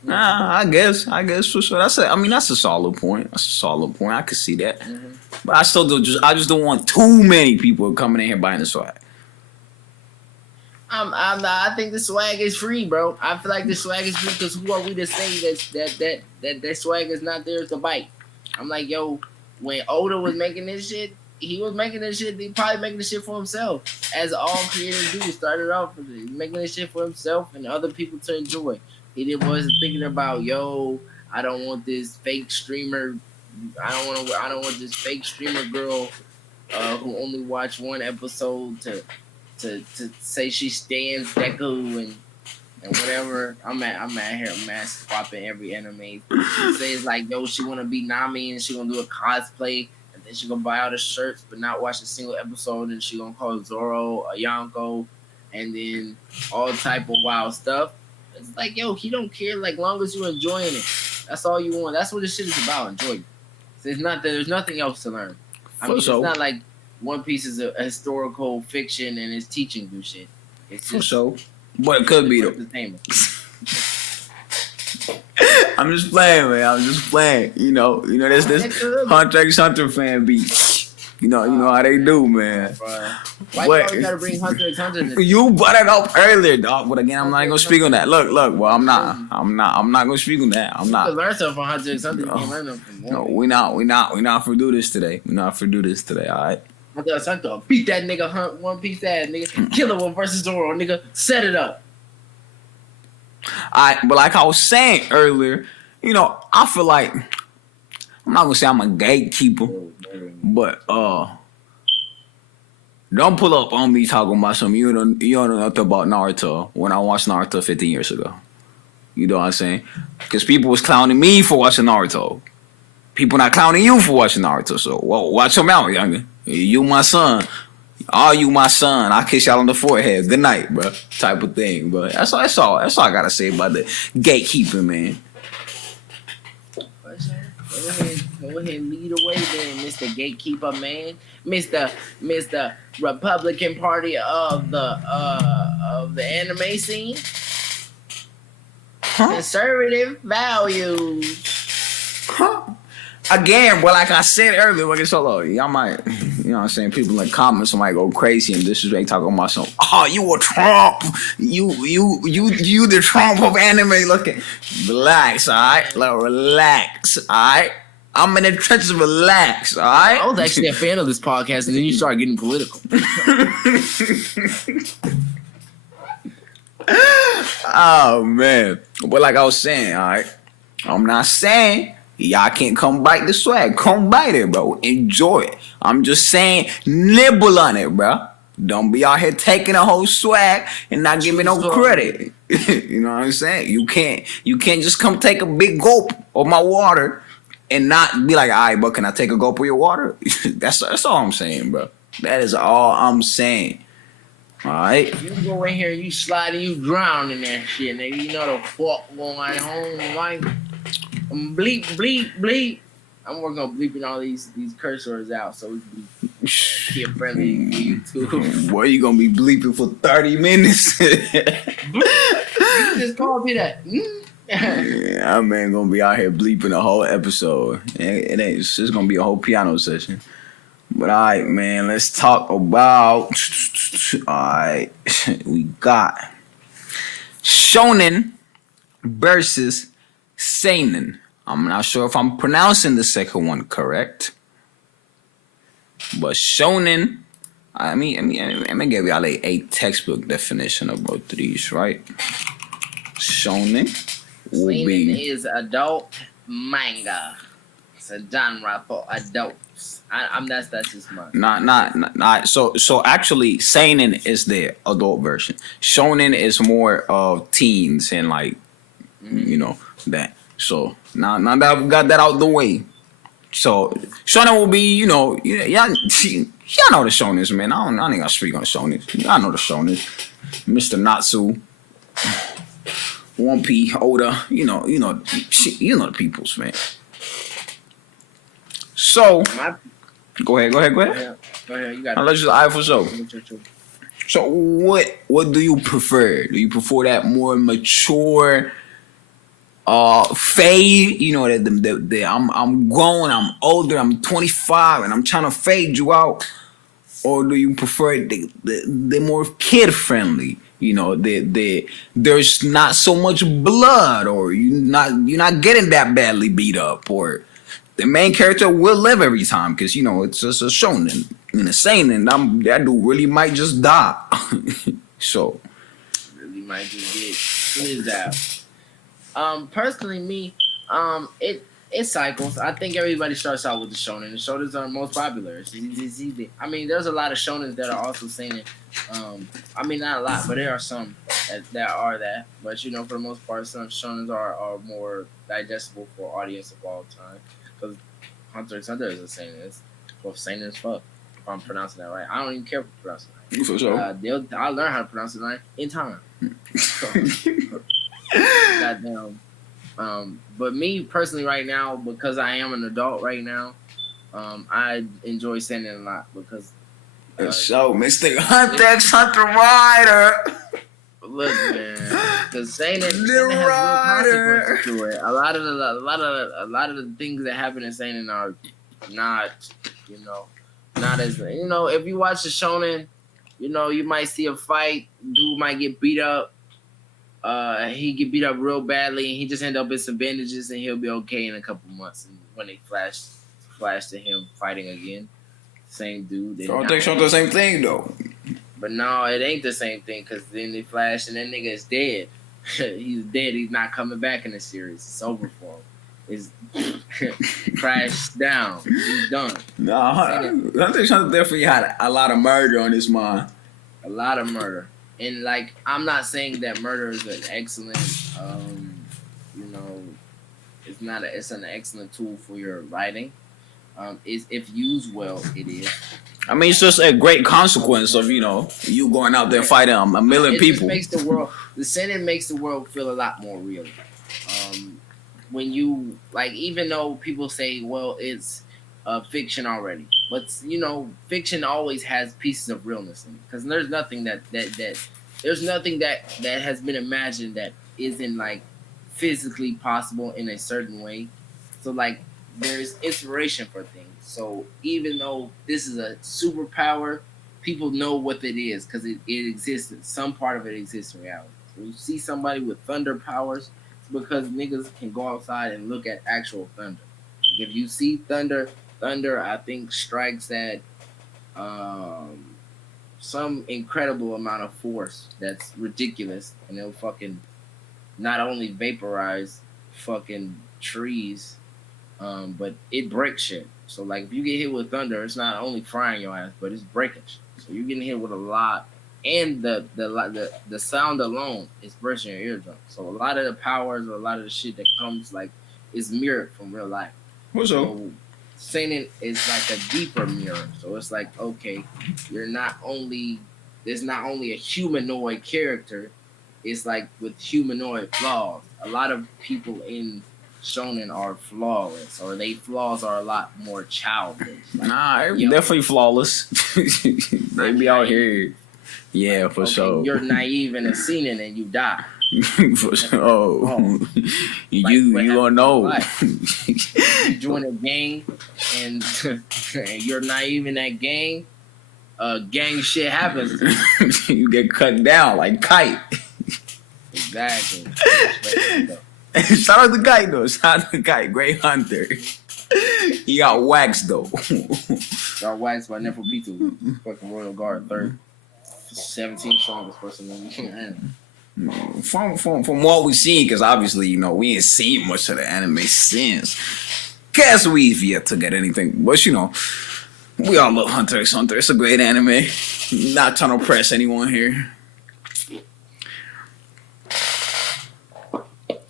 Nah, I guess for sure. That's a solid point. I could see that. Mm-hmm. But I still I just don't want too many people coming in here buying the swag. I think the swag is free, bro. I feel like the swag is free because who are we to say that swag is not theirs to bite? I'm like, yo, when Oda was making this shit, he probably making this shit for himself. As all creators do, he started off with it, making this shit for himself and other people to enjoy. He wasn't thinking about, yo, I don't want this fake streamer. I don't want this fake streamer girl who only watched one episode to say she stands Deku and whatever. I'm at here mask swapping every anime. She says like, yo, she wanna be Nami and she gonna do a cosplay and then she gonna buy all the shirts but not watch a single episode and she gonna call Zoro a Yonko and then all type of wild stuff. It's like, yo, he don't care. Like, long as you're enjoying it, that's all you want. That's what this shit is about, enjoyment. So there's nothing else to learn. I mean, it's not like One Piece is a historical fiction and it's teaching you shit. It's just, for sure. But it could be though. Entertainment. I'm just playing, man. I'm just playing. You know, there's this Hunter x Hunter fan beat. You know how they do, man. Why you gotta bring Hunter x Hunter? You brought it up earlier, dog. But again, I'm not gonna speak on that. Look. Well, I'm not gonna speak on that. I'm not. You can learn something from Hunter x Hunter. You can learn something from no, we not for do this today. All right. Hunter x Hunter, beat that nigga One Piece ass nigga. Killer One versus Zoro, nigga. Set it up. But like I was saying earlier, I feel like I'm not gonna say I'm a gatekeeper. But don't pull up on me talking about something you don't know nothing about Naruto when I watched Naruto 15 years ago. You know what I'm saying? Because people was clowning me for watching Naruto. People not clowning you for watching Naruto. So watch them out, youngin. You my son. All you my son, I kiss y'all on the forehead. Good night, bro. Type of thing, but that's all I gotta say about the gatekeeping, man. Go ahead and lead away then, Mr. Gatekeeper man. Mr. Republican Party of the anime scene. Huh? Conservative values. Huh? Again, but like I said earlier, like it's all y'all might, you know what I'm saying, people in the comments might go crazy and disrespect talking about some, oh, you a Trump. You the Trump of anime looking. Relax, alright? Like, relax, alright? I'm in the trenches, relax, alright? I was actually a fan of this podcast and then you started getting political. Oh man. But like I was saying, alright, I'm not saying y'all can't come bite the swag. Come bite it, bro. Enjoy it. I'm just saying, nibble on it, bro. Don't be out here taking a whole swag and not giving no credit. You know what I'm saying? You can't just come take a big gulp of my water and not be like, all right, but can I take a gulp of your water? That's all I'm saying, bro. That is all I'm saying. All right. You go in here, you slide and you drown in that shit, nigga. You know the fuck going home, right? Bleep, bleep, bleep. I'm working on bleeping all these curse words out so we can be kid friendly to YouTube. Boy, you gonna be bleeping for 30 minutes. You just called me that. Yeah, that man gonna be out here bleeping the whole episode. It ain't. It's just gonna be a whole piano session. But all right, man. Let's talk about. All right, we got shonen versus seinen. I'm not sure if I'm pronouncing the second one correct, but shonen. I mean, I'm gonna give y'all a textbook definition of both of these, right? Shonen will be is adult manga. It's a genre for adults. I'm that's just mine. Not. So actually, seinen is the adult version. Shonen is more of teens and like, you know that. So now that we got that out the way, so shonen will be, y'all know the shonens, man. I ain't gonna speak on shonens. Y'all know the shonens, Mr. Natsu, 1P, Oda, you know the peoples, man. So go ahead. Go ahead. You got it. Let's just eye for so. So what do you prefer? Do you prefer that more mature? Fade, you know that I'm grown, I'm older, I'm 25, and I'm trying to fade you out, or do you prefer the more kid friendly? You know, there's not so much blood, or you're not getting that badly beat up, or the main character will live every time because you know it's just a shonen and a seinen. That dude really might just die. So Really might just get squeezed out. Personally, me, it cycles. I think everybody starts out with the shonen. The shonens are most popular. It's easy. I mean, there's a lot of shonens that are also seinen. I mean, not a lot, but there are some that are that. But you know, for the most part, some shonens are more digestible for audience of all time. Because Hunter x Hunter is a seinen. It's both seinen as fuck. If I'm pronouncing that right, I don't even care if I'm pronouncing it right. For sure. I'll learn how to pronounce it right in time. So, goddamn. But me personally, right now, because I am an adult right now, I enjoy seinen a lot because. So, Mr. Hunter x Hunter Rider. Look, man, because seinen has real consequences to it. A lot of the things that happen in seinen are not as if you watch the shonen, you might see a fight, dude might get beat up. He get beat up real badly, and he just end up with some bandages, and he'll be okay in a couple months. And when they flash to him fighting again, same dude. I don't think the same thing though. But no, it ain't the same thing because then they flash and that nigga is dead. He's dead. He's not coming back in the series. It's over for him. It's crashed down. He's done. Nah, I think something definitely had a lot of murder on his mind. A lot of murder. And like, I'm not saying that murder is an excellent, it's an excellent tool for your writing. If used well, it is. I mean, it's just a great consequence of you going out there fighting a million people. Just makes the seinen makes the world feel a lot more real. When you like, even though people say, well, it's fiction already, but fiction always has pieces of realness in it, because there's nothing that has been imagined that isn't like physically possible in a certain way. So like there's inspiration for things. So even though this is a superpower, people know what it is because it exists. Some part of it exists in reality. So you see somebody with thunder powers, it's because niggas can go outside and look at actual thunder. Like if you see thunder I think strikes at some incredible amount of force that's ridiculous, and it'll fucking not only vaporize fucking trees, but it breaks shit. So like if you get hit with thunder, it's not only frying your ass, but it's breaking shit. So you're getting hit with a lot, and the sound alone is bursting your eardrum. So a lot of the powers or a lot of the shit that comes like is mirrored from real life. What's up? Seinen is like a deeper mirror. So it's like, okay, there's not only a humanoid character, it's like with humanoid flaws. A lot of people in shonen are flawless, or they flaws are a lot more childish. Like, they're definitely flawless. They be out here. Yeah, for sure. You're naive in a seinen and you die. For sure. You don't know. You join a gang and you're naive in that gang. Gang shit happens. You get cut down like Kite. Exactly. Shout out to Kite though. Shout out to Kite, great hunter. He got waxed though. Got waxed by Neferpitu, fucking Royal Guard, 17th strongest person in the anime. From what we seen, because obviously we ain't seen much of the anime since. Guess we've yet to get anything, but we all love Hunter x Hunter. It's a great anime. Not trying to press anyone here.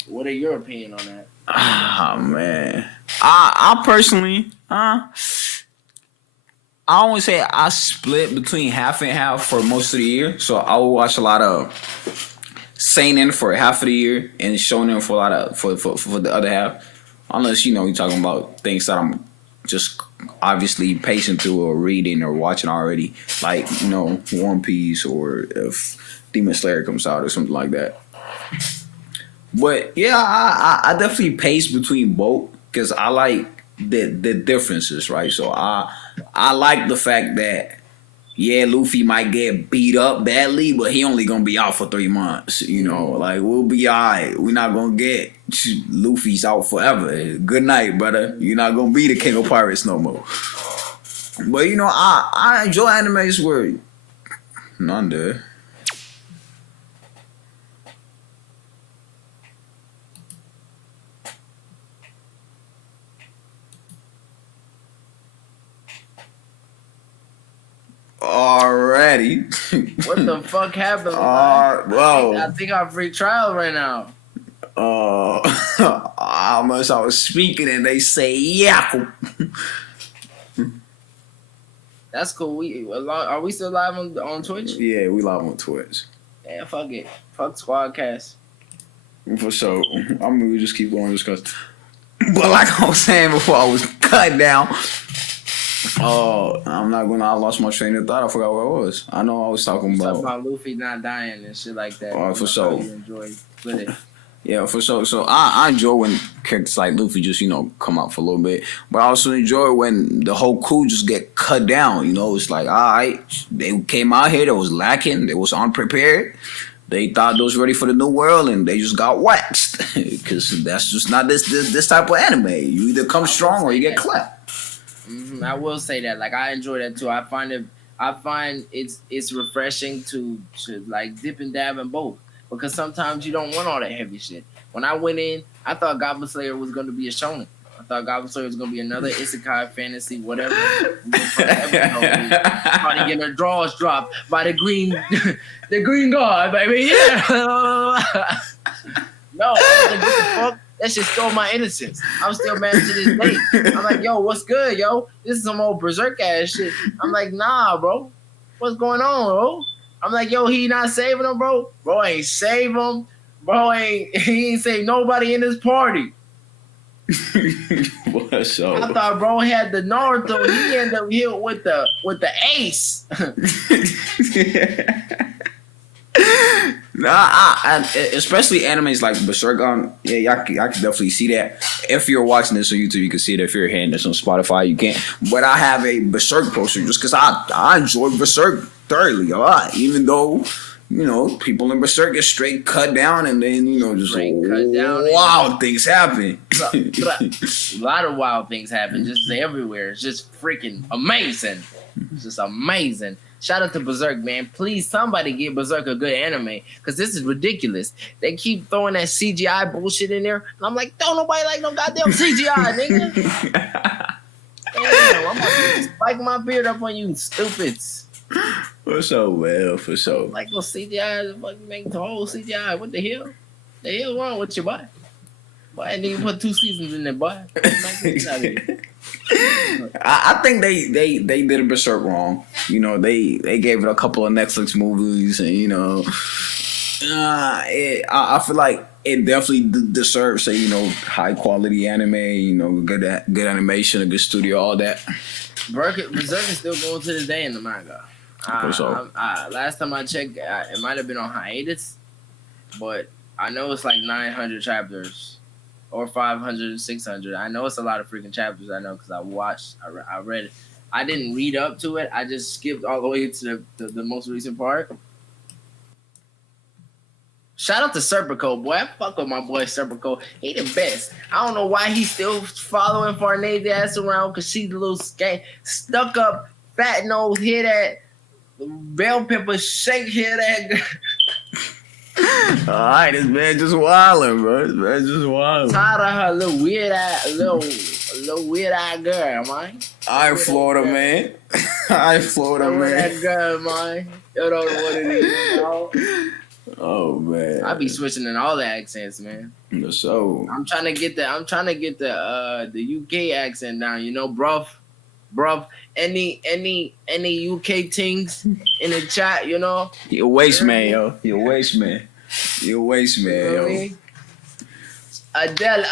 What are your opinion on that? Ah man, I personally, I always say I split between half and half for most of the year. So I will watch a lot of seinen for half of the year and shonen for a lot of for the other half. Unless you're talking about things that I'm just obviously pacing through or reading or watching already, like One Piece, or if Demon Slayer comes out or something like that. But yeah, I definitely pace between both because I like the differences, right? So I like the fact that Luffy might get beat up badly, but he only gonna be out for 3 months. Like we'll be alright. We're not gonna get Luffy's out forever. Good night, brother. You're not gonna be the king of pirates no more. But I enjoy animes where none there. Already. What the fuck happened? Well, I think I'm free trial right now. How much I was speaking and they say yeah. That's cool. Are we still live on Twitch? Yeah, we live on Twitch. Yeah, fuck it. Fuck Squadcast. For sure. I mean, we just keep going just because. But like I was saying before, I was cut down. I'm not gonna. I lost my train of thought. I forgot what it was. I know I was talking about Luffy not dying and shit like that. For sure. Enjoy it. Yeah, for sure. So I enjoy when characters like Luffy just come out for a little bit, but I also enjoy when the whole crew just get cut down. It's like, all right, they came out here, they was lacking, they was unprepared. They thought they was ready for the new world, and they just got waxed. Because that's just not this type of anime. You either come strong or you get clapped. Mm-hmm. I will say that. Like, I enjoy that too. I find it's refreshing to like dip and dab in both, because sometimes you don't want all that heavy shit. When I went in, I thought Goblin Slayer was going to be a shonen. I thought Goblin Slayer was going to be another isekai fantasy, whatever. Probably getting her drawers dropped by the green god, baby. Yeah. No, I was like, what the fuck? That shit stole my innocence. I'm still mad to this day. I'm like, yo, what's good, yo? This is some old berserk ass shit. I'm like, nah, bro. What's going on, bro? I'm like, yo, he not saving him, bro. Bro ain't save him. He ain't save nobody in his party. So? I thought bro had the Naruto. He ended up here with the ace. Nah, especially animes like Berserk. Yeah, I can definitely see that. If you're watching this on YouTube, you can see it. If you're hearing this on Spotify, you can't. But I have a Berserk poster just because I enjoy Berserk thoroughly a lot, even though people in Berserk get straight cut down and then just wild things happen. A lot of wild things happen just everywhere. It's just freaking amazing. It's just amazing. Shout out to Berserk, man. Please, somebody give Berserk a good anime, because this is ridiculous. They keep throwing that CGI bullshit in there, and I'm like, don't nobody like no goddamn CGI, nigga. Damn, I'm about to spike my beard up on you, stupids. For sure, man. For sure. Like no CGI, fucking make the whole CGI. What the hell? The hell wrong with your boy? Boy, I didn't put 2 seasons in there, boy. I think they did a Berserk wrong. They gave it a couple of Netflix movies, and I feel like it definitely deserves high quality anime. Good animation, a good studio, all that. Berserk is still going to this day in the manga. Last time I checked, it might have been on hiatus, but I know it's like 900 chapters. Or 500, 600. I know it's a lot of freaking chapters. I know because I read it. I didn't read up to it. I just skipped all the way to the most recent part. Shout out to Serpico, boy. I fuck with my boy Serpico. He the best. I don't know why he's still following Farnay's ass around, because she's a little stuck up, fat nose, hear that bell pepper shake, hear that. Alright, this man just wildin', bro. This man just wildin'. Tired of her little weird eyed girl, man. Alright, Florida man. Alright, Florida man. That girl, man. You don't know what it is, dog. Oh man. I be switching in all the accents, man. So I'm trying to get the UK accent down, bruv. Any UK things in the chat, You a waste man, yo. You a waste man. You a waste man, yo. Adele.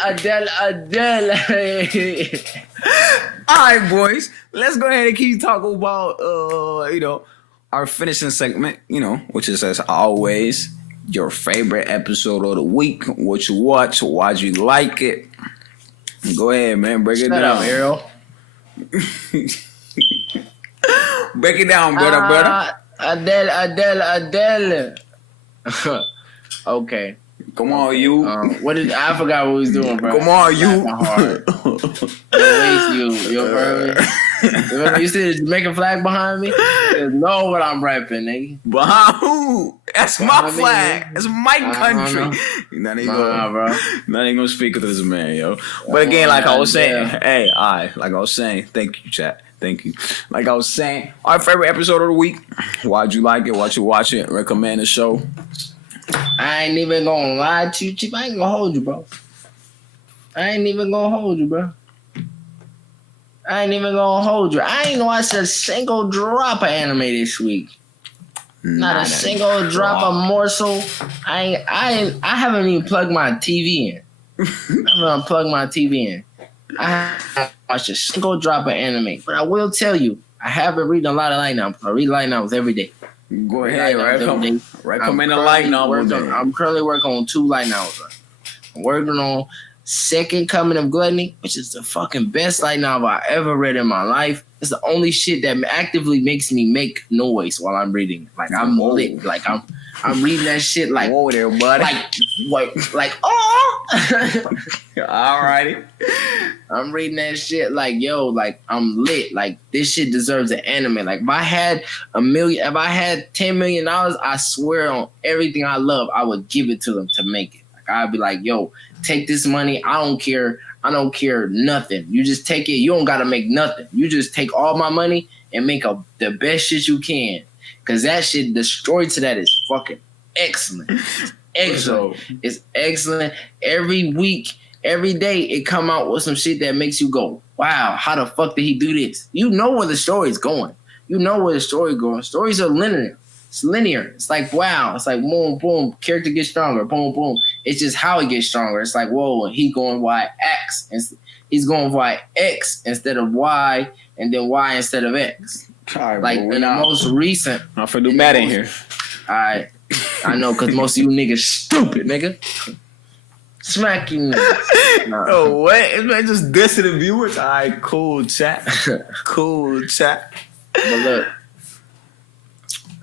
Alright, boys. Let's go ahead and keep talking about our finishing segment, which is, as always, your favorite episode of the week. What you watch, why'd you like it? Go ahead, man. Break it down, Errol. Break it down, brother. Adele. Okay. Come on, you. I forgot what we was doing, bro. Come on, you. You heard me? You see the Jamaican flag behind me? You know what I'm rapping, nigga. Behind who? That's my flag. That's my country. Not even gonna speak to this man, yo. But again, like I was saying, thank you, chat. Thank you. Like I was saying, our favorite episode of the week. Why'd you like it? Why'd you watch it? Recommend the show. I ain't even gonna lie to you, Chief. I ain't gonna hold you, bro. I ain't even gonna hold you. I ain't watched a single drop of anime this week. Not a single drop of morsel. I haven't even plugged my TV in. I haven't watched a single drop of anime. But I will tell you, I have been reading a lot of light novels. I read light novels every day. Go ahead, recommend a light novel. I'm currently working on 2 light novels. I'm working on Second Coming of Gluttony, which is the fucking best light novel I ever read in my life. It's the only shit that actively makes me make noise while I'm reading. Like I'm lit. Like I'm reading that shit like, whoa there, buddy. Like oh. Alrighty. I'm reading that shit like, yo, like I'm lit. Like this shit deserves an anime. Like if I had $10 million, I swear on everything I love, I would give it to them to make it. Like I'd be like, yo, take this money. I don't care nothing. You just take it. You don't gotta make nothing. You just take all my money and make the best shit you can. Cause that shit destroyed to that is fucking excellent. It's excellent. Every week every day it come out with some shit that makes you go, wow, how the fuck did he do this? You know where the story's going. You know where the story going. Stories are linear. It's linear. It's like, wow. It's like, boom, boom. Character gets stronger. Boom, boom. It's just how it gets stronger. It's like, whoa, and he going Y-X. He's going Y-X instead of Y, and then Y instead of X. Right, like, in the most recent. I'm finna do bad in here. All right. I know, because most of you niggas stupid, nigga. Smack you niggas. Nah. Oh, what? It's just dissing the viewers? All right, cool chat. Cool chat. But look.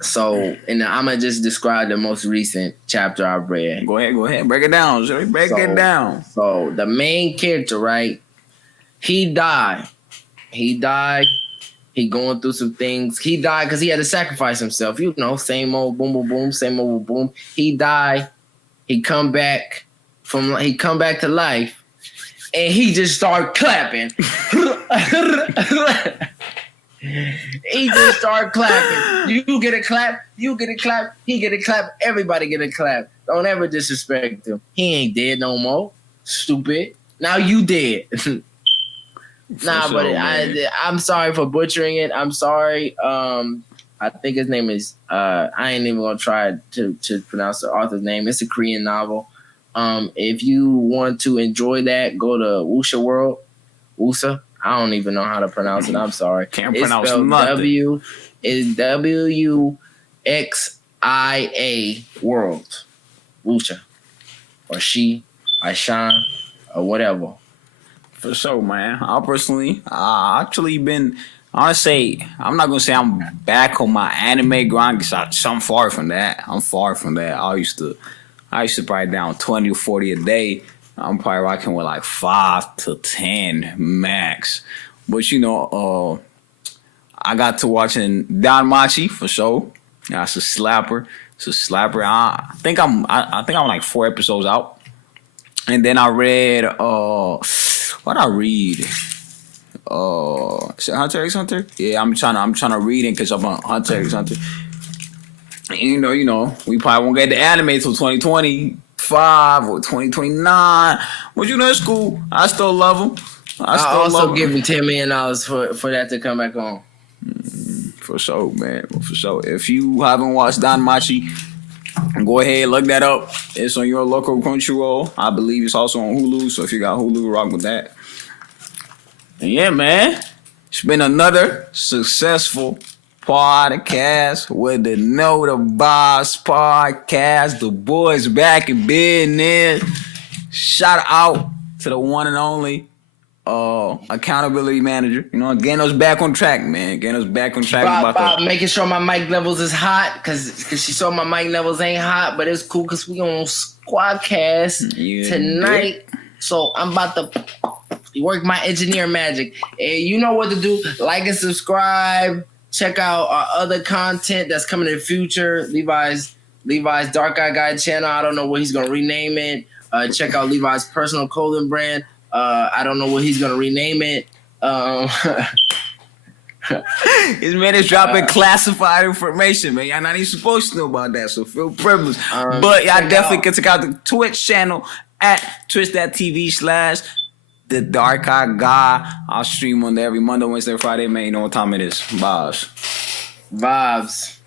So, and I'm going to just describe the most recent chapter I've read. Go ahead. Break it down, Jerry. Break it down. So, the main character, right? He died. He going through some things. He died because he had to sacrifice himself. You know, same old boom, boom, boom, same old boom. He died. He come back to life. And he just started clapping. He just started clapping. You get a clap, you get a clap, he get a clap, everybody get a clap. Don't ever disrespect him. He ain't dead no more. Stupid. Now you dead. I'm sorry for butchering it. I'm sorry. I think his name is I ain't even gonna try to pronounce the author's name. It's a Korean novel. If you want to enjoy that, go to Wuxia World. Wuxia. I don't even know how to pronounce it. I'm sorry. Can't pronounce nothing. It's WXIA World. Wuxia. Or she, or Sean, or whatever. For sure, man. I actually been, honestly, I'm not going to say I'm back on my anime grind because I'm far from that. I used to probably down 20 or 40 a day. I'm probably rocking with like 5 to 10 max. But you know, I got to watching Danmachi for sure. That's a slapper. I think I'm like 4 episodes out. And then I read what I read? Is it Hunter x Hunter? Yeah, I'm trying to read it because I'm on Hunter x Hunter. And you know, we probably won't get the anime till 2025 or 2029. But you know, it's cool. I still love them. I also give him $10 million for that to come back on. For sure, man. For sure. If you haven't watched Danmachi, go ahead, look that up. It's on your local Crunchyroll. I believe it's also on Hulu. So if you got Hulu, rock with that. And yeah, man. It's been another successful podcast with the KnowTheVibes podcast. The boys back in business. Shout out to the one and only accountability manager. You know, getting us back on track, man. Bob, making sure my mic levels is hot because she saw my mic levels ain't hot, but it's cool because we on Squadcast tonight. Yeah. So I'm about to work my engineer magic. And you know what to do. Like and subscribe. Check out our other content that's coming in the future. Levi's Dark Eye Guy channel. I don't know what he's gonna rename it. Check out Levi's personal clothing brand. I don't know what he's gonna rename it. His man is dropping classified information, man. Y'all not even supposed to know about that, so feel privileged. But y'all definitely can check out the Twitch channel at twitch.tv/TheDarkEyeGuy. I'll stream on there every Monday, Wednesday, Friday, man. You know what time it is. Vibes.